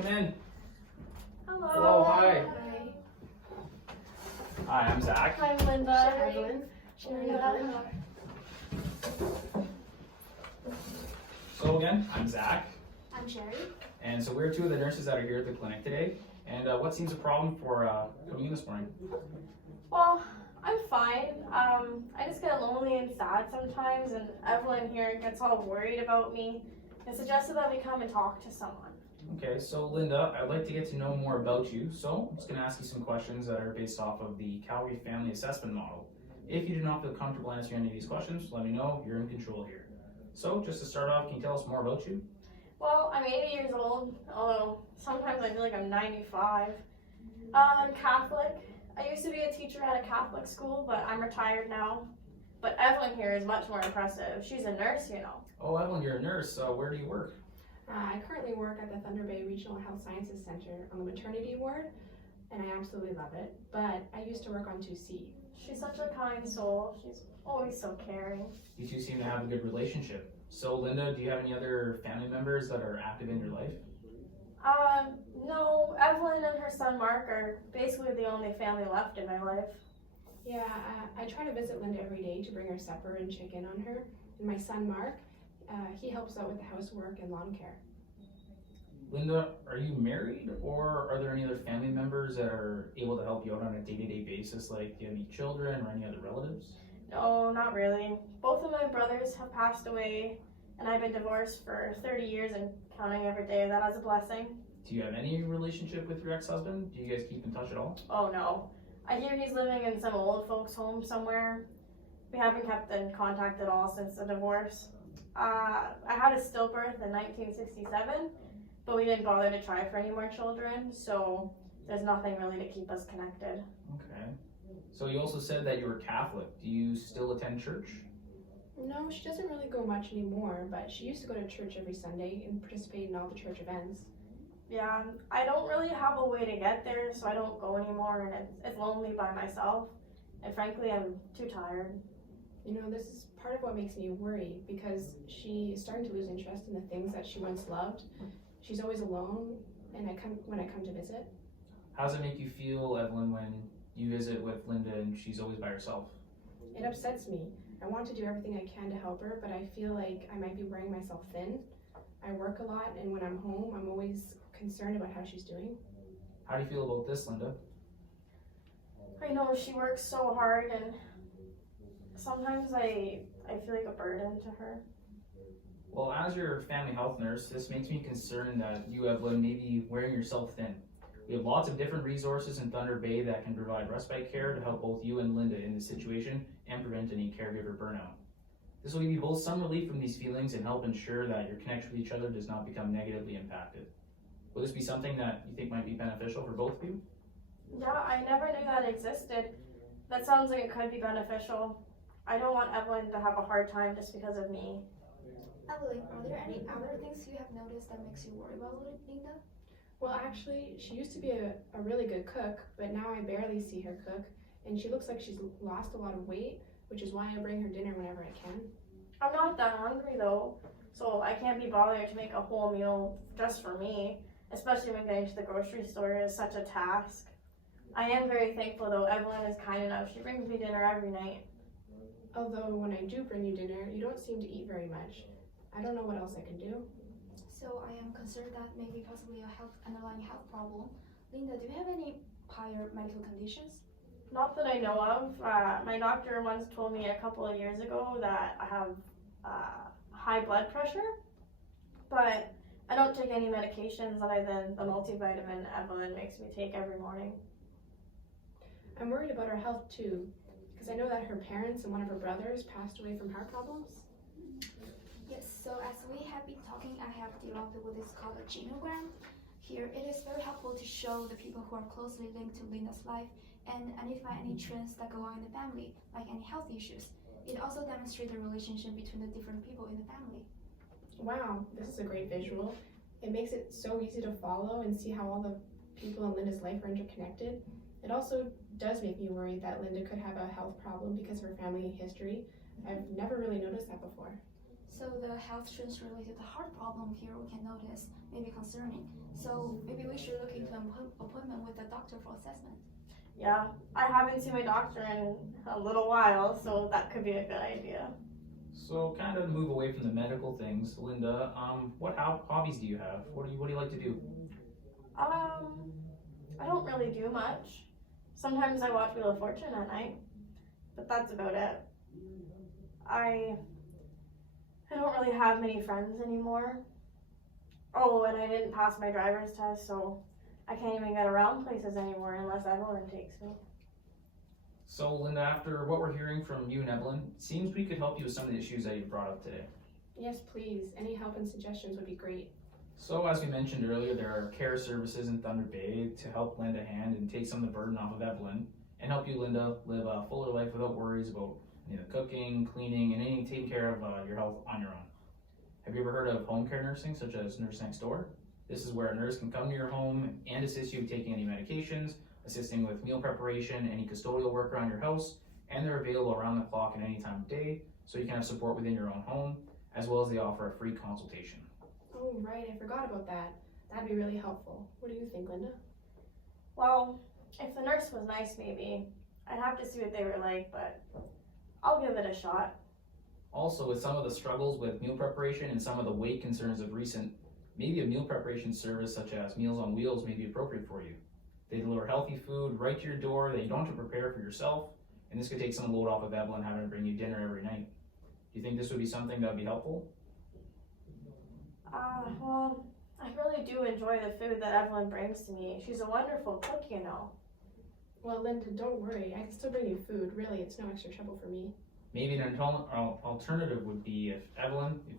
come in. Hello. Hello, hi. Hi. Hi, I'm Zach. Hi, Linda. Evelyn. So again, I'm Zach. I'm Sherry. And so we're two of the nurses that are here at the clinic today. And what seems a problem for coming in this morning? Well, I'm fine. I just get lonely and sad sometimes, and Evelyn here gets all worried about me and suggested that we come and talk to someone. Okay, so Linda, I'd like to get to know more about you. So I'm just going to ask you some questions that are based off of the Calgary Family Assessment Model. If you do not feel comfortable answering any of these questions, let me know. You're in control here. So just to start off, can you tell us more about you? Well, I'm 80 years old, although sometimes I feel like I'm 95. I'm Catholic. I used to be a teacher at a Catholic school, but I'm retired now. But Evelyn here is much more impressive. She's a nurse, you know. Oh, Evelyn, you're a nurse. Where do you work? I currently work at the Thunder Bay Regional Health Sciences Center on the maternity ward, and I absolutely love it. But I used to work on 2C. She's such a kind soul. She's always so caring. You two seem to have a good relationship. So Linda, do you have any other family members that are active in your life? No, Evelyn and her son Mark are basically the only family left in my life. Yeah, I try to visit Linda every day to bring her supper and check in on her. And my son Mark, he helps out with the housework and lawn care. Linda, are you married, or are there any other family members that are able to help you out on a day-to-day basis? Like, do you have any children or any other relatives? No, not really. Both of my brothers have passed away, and I've been divorced for 30 years and counting every day of that as a blessing. Do you have any relationship with your ex-husband? Do you guys keep in touch at all? Oh no. I hear he's living in some old folks' home somewhere. We haven't kept in contact at all since the divorce. I had a stillbirth in 1967, but we didn't bother to try for any more children, so there's nothing really to keep us connected. Okay. So you also said that you were Catholic. Do you still attend church? No, she doesn't really go much anymore, but she used to go to church every Sunday and participate in all the church events. Yeah, I don't really have a way to get there, so I don't go anymore, and it's lonely by myself. And frankly, I'm too tired. You know, this is part of what makes me worry because she is starting to lose interest in the things that she once loved. She's always alone, and when I come to visit. How does it make you feel, Evelyn, when you visit with Linda and she's always by herself? It upsets me. I want to do everything I can to help her, but I feel like I might be wearing myself thin. I work a lot, and when I'm home, I'm always concerned about how she's doing. How do you feel about this, Linda? I know she works so hard, and sometimes I feel like a burden to her. Well, as your family health nurse, this makes me concerned that you, Evelyn, may be wearing yourself thin. We have lots of different resources in Thunder Bay that can provide respite care to help both you and Linda in this situation and prevent any caregiver burnout. This will give you both some relief from these feelings and help ensure that your connection with each other does not become negatively impacted. Will this be something that you think might be beneficial for both of you? Yeah, I never knew that existed. That sounds like it could be beneficial. I don't want Evelyn to have a hard time just because of me. Evelyn, are there any other things you have noticed that makes you worry about Linda? Well, actually, she used to be a really good cook, but now I barely see her cook, and she looks like she's lost a lot of weight, which is why I bring her dinner whenever I can. I'm not that hungry though, so I can't be bothered to make a whole meal just for me, especially when getting to the grocery store is such a task. I am very thankful though. Evelyn is kind enough. She brings me dinner every night. Although when I do bring you dinner, you don't seem to eat very much. I don't know what else I can do. So I am concerned that maybe possibly a underlying health problem. Linda, do you have any prior medical conditions? Not that I know of. My doctor once told me a couple of years ago that I have high blood pressure, but I don't take any medications other than the multivitamin Evelyn makes me take every morning. I'm worried about her health too, because I know that her parents and one of her brothers passed away from heart problems. Yes, so as we have been talking, I have developed what is called a genogram. Here, it is very helpful to show the people who are closely linked to Linda's life and identify any trends that go on in the family, like any health issues. It also demonstrates the relationship between the different people in the family. Wow, this is a great visual. It makes it so easy to follow and see how all the people in Linda's life are interconnected. It also does make me worried that Linda could have a health problem because of her family history. I've never really noticed that before. So the health trends related to heart problem here we can notice may be concerning. So maybe we should look into an appointment with the doctor for assessment. Yeah, I haven't seen my doctor in a little while, so that could be a good idea. So kind of move away from the medical things, Linda. What hobbies do you have? What do you like to do? I don't really do much. Sometimes I watch Wheel of Fortune at night, but that's about it. I don't really have many friends anymore. Oh, and I didn't pass my driver's test, so I can't even get around places anymore unless Evelyn takes me. So Linda, after what we're hearing from you and Evelyn, it seems we could help you with some of the issues that you brought up today. Yes, please. Any help and suggestions would be great. So as we mentioned earlier, there are care services in Thunder Bay to help lend a hand and take some of the burden off of Evelyn and help you, Linda, live a fuller life without worries about cooking, cleaning, and any taking care of your health on your own. Have you ever heard of home care nursing, such as Nurse Next Door? This is where a nurse can come to your home and assist you with taking any medications, assisting with meal preparation, any custodial work around your house, and they're available around the clock at any time of day, so you can have support within your own home, as well as they offer a free consultation. Oh, right. I forgot about that. That'd be really helpful. What do you think, Linda? Well, if the nurse was nice, maybe. I'd have to see what they were like, but I'll give it a shot. Also, with some of the struggles with meal preparation and some of the weight concerns of recent, maybe a meal preparation service such as Meals on Wheels may be appropriate for you. They deliver healthy food right to your door that you don't have to prepare for yourself, and this could take some of the load off of Evelyn having to bring you dinner every night. Do you think this would be something that would be helpful? Well, I really do enjoy the food that Evelyn brings to me. She's a wonderful cook, you know. Well, Linda, don't worry. I can still bring you food. Really, it's no extra trouble for me. Maybe an alternative would be if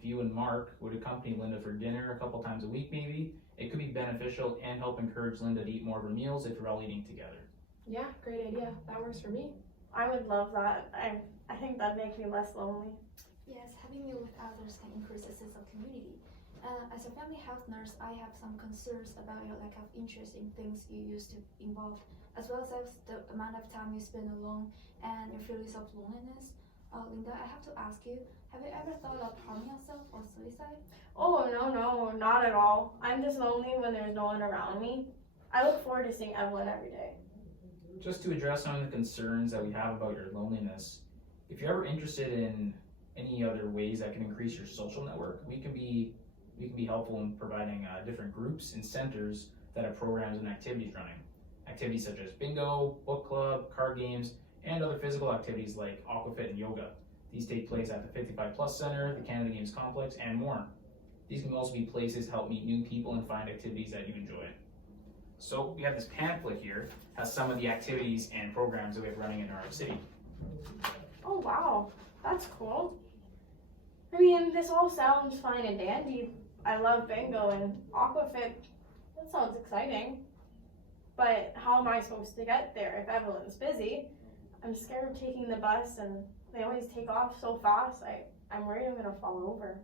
you and Mark would accompany Linda for dinner a couple times a week maybe. It could be beneficial and help encourage Linda to eat more of her meals if you're all eating together. Yeah, great idea. That works for me. I would love that. I think that'd make me less lonely. Yes, having meal with others can increase a sense of community. As a family health nurse, I have some concerns about your lack of interest in things you used to involve, as well as the amount of time you spend alone and your feelings of loneliness. Linda, I have to ask you, have you ever thought of harming yourself or suicide? Oh, no, not at all. I'm just lonely when there's no one around me. I look forward to seeing Evelyn every day. Just to address some of the concerns that we have about your loneliness, if you're ever interested in any other ways that can increase your social network, we can be helpful in providing different groups and centers that have programs and activities running. Activities such as bingo, book club, card games, and other physical activities like aquafit and yoga. These take place at the 55 Plus Center, the Canada Games Complex, and more. These can also be places to help meet new people and find activities that you enjoy. So we have this pamphlet here, has some of the activities and programs that we have running in our city. Oh, wow. That's cool. I mean, this all sounds fine and dandy. I love bingo and aquafit. That sounds exciting. But how am I supposed to get there if Evelyn's busy? I'm scared of taking the bus and they always take off so fast. I'm worried I'm gonna fall over.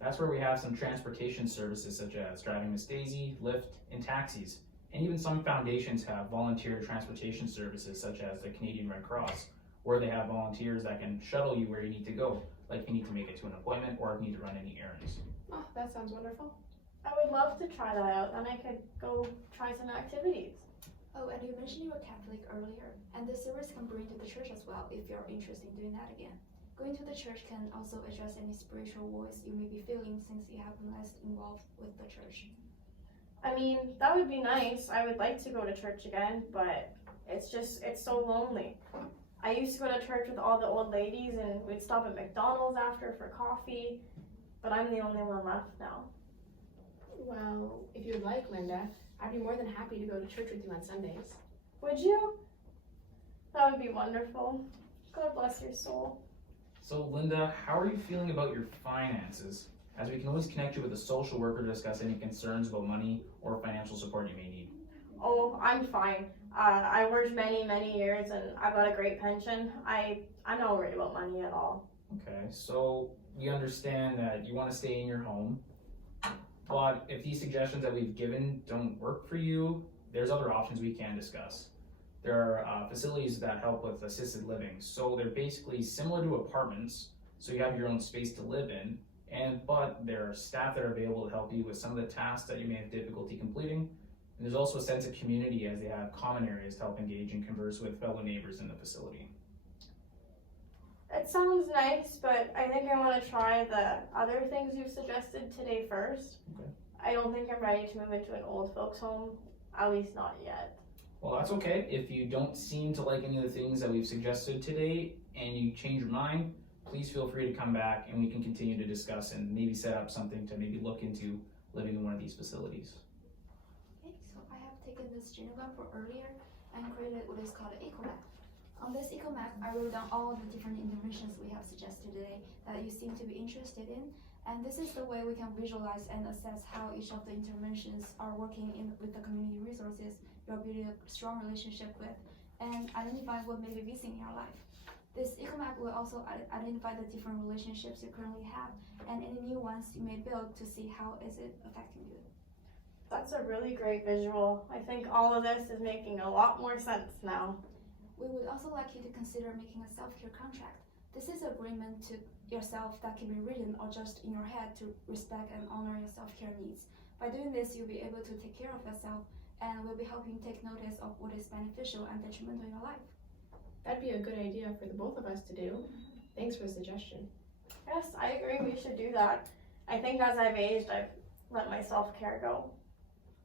That's where we have some transportation services such as Driving Miss Daisy, Lyft, and taxis. And even some foundations have volunteer transportation services such as the Canadian Red Cross, where they have volunteers that can shuttle you where you need to go, like if you need to make it to an appointment or if you need to run any errands. Oh, that sounds wonderful. I would love to try that out, then I could go try some activities. Oh, and you mentioned you were Catholic earlier, and this service can bring to the church as well if you're interested in doing that again. Going to the church can also address any spiritual voice you may be feeling since you have been less involved with the church. I mean, that would be nice. I would like to go to church again, but it's so lonely. I used to go to church with all the old ladies and we'd stop at McDonald's after for coffee, but I'm the only one left now. Well, if you'd like, Linda, I'd be more than happy to go to church with you on Sundays. Would you? That would be wonderful. God bless your soul. So Linda, how are you feeling about your finances? As we can always connect you with a social worker to discuss any concerns about money or financial support you may need. Oh, I'm fine. I worked many years and I got a great pension. I'm not worried about money at all. Okay, so we understand that you want to stay in your home, but if these suggestions that we've given don't work for you, there's other options we can discuss. There are facilities that help with assisted living. So they're basically similar to apartments, so you have your own space to live in, But there are staff that are available to help you with some of the tasks that you may have difficulty completing. And there's also a sense of community as they have common areas to help engage and converse with fellow neighbors in the facility. It sounds nice, but I think I want to try the other things you've suggested today first. Okay. I don't think I'm ready to move into an old folks home, at least not yet. Well, that's okay. If you don't seem to like any of the things that we've suggested today and you change your mind, please feel free to come back and we can continue to discuss and maybe set up something to maybe look into living in one of these facilities. Okay, so I have taken this genogram for earlier and created what is called an eco-map. On this eco-map, I wrote down all the different interventions we have suggested today that you seem to be interested in. And this is the way we can visualize and assess how each of the interventions are working with the community resources you're building a strong relationship with, and identify what may be missing in your life. This eco-map will also identify the different relationships you currently have and any new ones you may build to see how is it affecting you. That's a really great visual. I think all of this is making a lot more sense now. We would also like you to consider making a self-care contract. This is an agreement to yourself that can be written or just in your head to respect and honor your self-care needs. By doing this, you'll be able to take care of yourself and will be helping take notice of what is beneficial and detrimental in your life. That'd be a good idea for the both of us to do. Thanks for the suggestion. Yes, I agree we should do that. I think as I've aged, I've let my self-care go.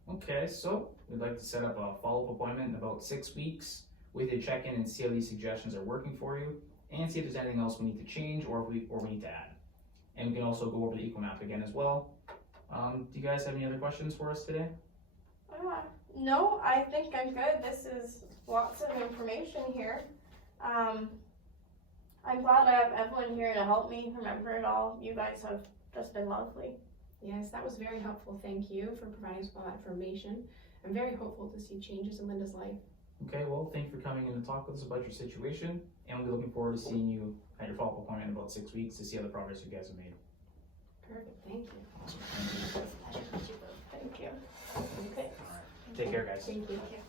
Okay, so we'd like to set up a follow-up appointment in about 6 weeks with a check-in and see how these suggestions are working for you and see if there's anything else we need to change or we need to add. And we can also go over the eco-map again as well. Do you guys have any other questions for us today? No, I think I'm good. This is lots of information here. I'm glad I have Evelyn here to help me remember it all. You guys have just been lovely. Yes, that was very helpful. Thank you for providing us with all that information. I'm very hopeful to see changes in Linda's life. Okay, well, thank you for coming in to talk with us about your situation, and we'll be looking forward to seeing you at your follow-up appointment in about 6 weeks to see how the progress you guys have made. Perfect, thank you. Awesome. Thank you. Thank you. Take care, guys. Thank you. Okay.